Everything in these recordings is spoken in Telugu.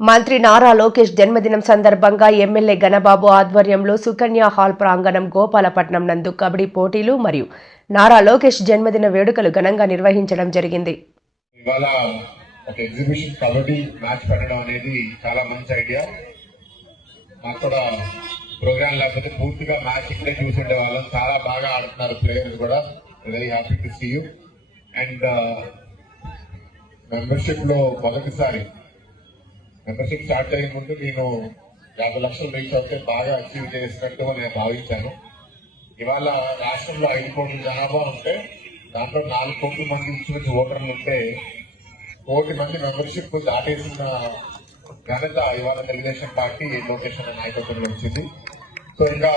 మంత్రి నారా లోకేష్ జన్మదినం సందర్భంగా ఎమ్మెల్యే గణబాబు ఆధ్వర్యంలో సుకన్య హాల్ ప్రాంగణం గోపాలపట్నం నందు కబడ్డీ పోటీలు మరియు నారా లోకేష్ జన్మదిన వేడుకలు ఘనంగా నిర్వహించడం జరిగింది. ఇవాళ ఒక ఎగ్జిబిషన్ కబడ్డీ మ్యాచ్ పెట్టడం అనేది చాలా మంచి ఐడియా. మాకు కూడా ప్రోగ్రామ్ లేకపోతే పూర్తిగా మ్యాచ్ ఇక్కడే చూసుండే వాళ్ళం. చాలా బాగా ఆడుతున్నారు ప్లేయర్స్ కూడా. Very happy to see you. And membership లో మొదటిసారి మెంబర్షిప్ స్టార్ట్ అయ్యే ముందు నేను 50 లక్షలు రీచ్ అవుతే బాగా అచీవ్ చేసినట్టు నేను భావించాను. ఇవాళ రాష్ట్రంలో 5 కోట్ల జనాభా ఉంటే దాంట్లో 4 కోట్ల మంది ఇన్సూరెన్స్ ఓటర్లు ఉంటే 1 కోటి మంది మెంబర్షిప్ దాటేసిన ఘనత ఇవాళ తెలుగుదేశం పార్టీ లోకేష్ అనే నాయకత్వంలో వచ్చింది. సో ఇంకా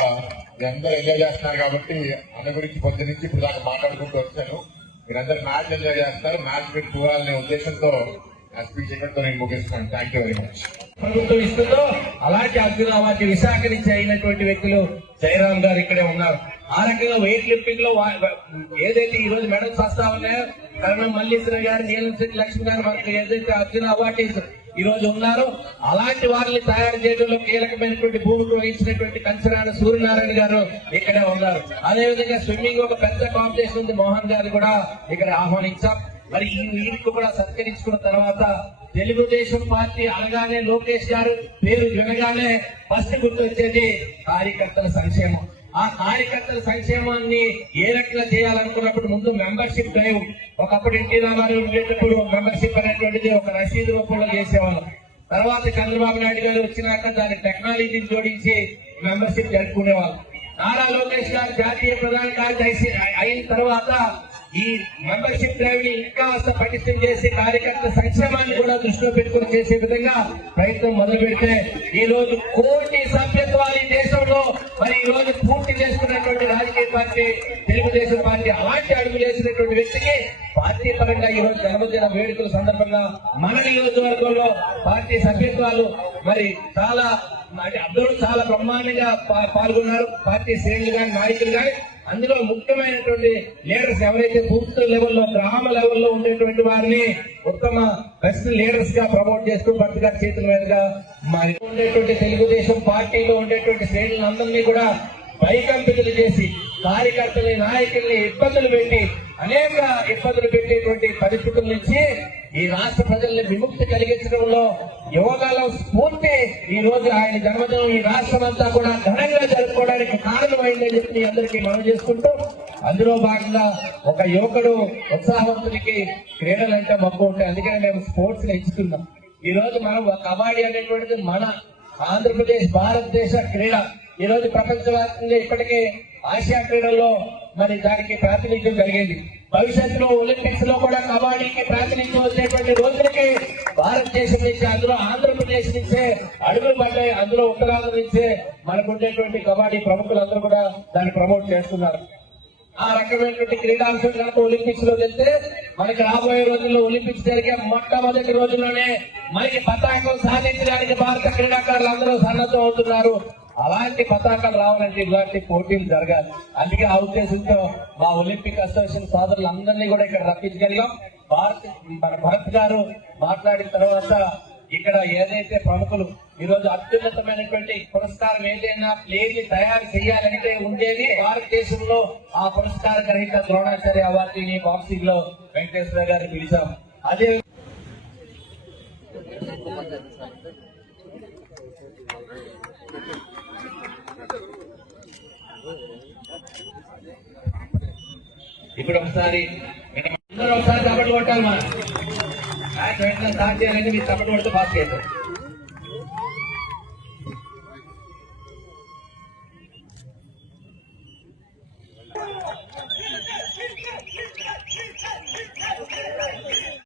అందరూ ఎంజాయ్ చేస్తున్నారు కాబట్టి అన్న గురించి పొద్దు నుంచి ఇప్పుడు దాకా మాట్లాడుకుంటూ వచ్చాను. మీరందరూ మ్యాచ్ ఎంజాయ్ చేస్తారు, మ్యాచ్ మీరు చూడాలనే ఉద్దేశంతో ప్రభుత్వం ఇస్తుందో అలాంటి అర్జున అవార్డు విశాఖ నుంచి అయినటువంటి వ్యక్తులు జయరాం గారు ఇక్కడే ఉన్నారు. ఆ రకంగా వెయిట్ లిఫ్టింగ్ లో ఏదైతే ఈ రోజు మెడల్స్ వస్తా ఉన్నాయో కరణం మల్లీశ్వర గారు, నీలం లక్ష్మి గారు మనకు ఏదైతే అర్జున అవార్డు ఈ రోజు ఉన్నారో అలాంటి వారిని తయారు చేయడంలో కీలకమైనటువంటి భూమికి వహించినటువంటి కంచరాన సూర్యనారాయణ గారు ఇక్కడే ఉన్నారు. అదేవిధంగా స్విమ్మింగ్ ఒక పెద్ద కాంపిటీషన్ ఉంది, మోహన్ గారు కూడా ఇక్కడ ఆహ్వానించాం. మరి ఈ వీరికి కూడా సత్కరించుకున్న తర్వాత తెలుగుదేశం పార్టీ అనగానే లోకేష్ గారు పేరు వినగానే ఫస్ట్ గుర్తొచ్చేది కార్యకర్తల సంక్షేమం. ఆ కార్యకర్తల సంక్షేమాన్ని ఏ రకంగా చేయాలనుకున్నప్పుడు ముందు మెంబర్షిప్ డ్రైవ్, ఒకప్పుడు ఎన్టీ రామారావు ఉండేటప్పుడు మెంబర్షిప్ అనేటువంటిది ఒక రసీదు రూపంలో చేసేవాళ్ళం. తర్వాత చంద్రబాబు నాయుడు గారు వచ్చినాక దాని టెక్నాలజీని జోడించి మెంబర్షిప్ జరుపుకునేవాళ్ళం. నారా లోకేష్ గారు జాతీయ ప్రధాన కార్యదర్శి అయిన తర్వాత ఈ మెంబర్షిప్ డ్రైవ్ ని ఇంకా పటిష్టం చేసి కార్యకర్తల సంక్షేమాన్ని కూడా దృష్టిలో పెట్టుకుని చేసే విధంగా ప్రయత్నం మొదలు పెడితే ఈ రోజు 1 కోటి సభ్యత్వాలు ఈ దేశంలో మరి ఈ రోజు పూర్తి చేసుకున్నటువంటి రాజకీయ పార్టీ తెలుగుదేశం పార్టీ. అలాంటి అడుగులు వేసినటువంటి వ్యక్తికి పార్టీ పరంగా ఈ రోజు జన్మదిన వేడుకల సందర్భంగా మన నియోజకవర్గంలో పార్టీ సభ్యత్వాలు మరి అందరూ చాలా బ్రహ్మాండంగా పాల్గొన్నారు. పార్టీ శ్రేణులు కానీ నాయకులు కానీ అందులో ముఖ్యమైనటువంటి లీడర్స్ ఎవరైతే బూత్ లెవెల్లో గ్రామ లెవెల్లో ఉండేటువంటి వారిని ఉత్తమ బెస్ట్ లీడర్స్ గా ప్రమోట్ చేస్తూ భర్త గారి చేతుల మీదుగా మరి ఉండేటువంటి తెలుగుదేశం పార్టీలో ఉండేటువంటి శ్రేణులందరినీ కూడా భయకంపితులు చేసి కార్యకర్తల్ని నాయకుల్ని అనేక ఇబ్బందులు పెట్టేటువంటి పరిస్థితుల నుంచి ఈ రాష్ట్ర ప్రజల్ని విముక్తి కలిగించడంలో యువకాలం స్ఫూర్తి ఈ రోజు ఆయన జన్మదినం ఈ రాష్ట్రం అంతా కూడా ఘనంగా జరుపుకోవడానికి కారణమైందని చెప్పి అందరికీ మనం చేసుకుంటూ అందులో భాగంగా ఒక యువకుడు ఉత్సాహవంతునికి క్రీడలంటే మక్కువ ఉంటాయి. అందుకని మేము స్పోర్ట్స్ ని ఎంచుకున్నాం. ఈ రోజు మనం కబడ్డీ అనేటువంటిది మన ఆంధ్రప్రదేశ్ భారతదేశ క్రీడ. ఈ రోజు ప్రపంచవ్యాప్తంగా ఇప్పటికే ఆసియా క్రీడల్లో మరి దానికి ప్రాతినిధ్యం కలిగింది. భవిష్యత్తులో ఒలింపిక్స్ లో కూడా కబడ్డీకి ప్రాతినిధ్యం వచ్చేటువంటి రోజులకి భారతదేశం నుంచి అందులో ఆంధ్రప్రదేశ్ నుంచే అడుగులు పడ్డాయి. అందులో ఉత్తరాంధ్ర నుంచే మనకు ఉండేటువంటి కబడ్డీ ప్రముఖులందరూ కూడా దాన్ని ప్రమోట్ చేస్తున్నారు. ఆ రకమైనటువంటి క్రీడాంశం కనుక ఒలింపిక్స్ లో వెళ్తే మనకి రాబోయే రోజుల్లో ఒలింపిక్స్ జరిగే మొట్టమొదటి రోజుల్లోనే మనకి పతాకం సాధించడానికి భారత క్రీడాకారులు అందరూ సన్నద్ధం అవుతున్నారు. అలాంటి పతాకాలు రావాలంటే ఇలాంటి పోటీలు జరగాలి. అందుకే ఆ ఉద్దేశంతో మా ఒలింపిక్ అసోసియేషన్ సోదరులందరినీ కూడా ఇక్కడ రప్పించగలిగాం. మన భరత్ గారు మాట్లాడిన తర్వాత ఇక్కడ ఏదైతే ప్రముఖులు ఈరోజు అత్యున్నతమైనటువంటి పురస్కారం ఏదైనా ప్లేన్ ని తయారు చేయాలంటే ఉండేది భారతదేశంలో ఆ పురస్కార గ్రహీత ద్రోణాచార్య అవార్డుని బాక్సింగ్ లో వెంకటేశ్వర గారిని పిలిచాం. అదే ఇప్పుడు ఒకసారి అందరూ ఒకసారి చప్పట్లు కొట్టాలి. మనం మ్యాచ్ వెంటనే స్టార్ట్ చేయాలంటే మీరు చప్పట్లు కొడితే పాస్ చేస్తారు.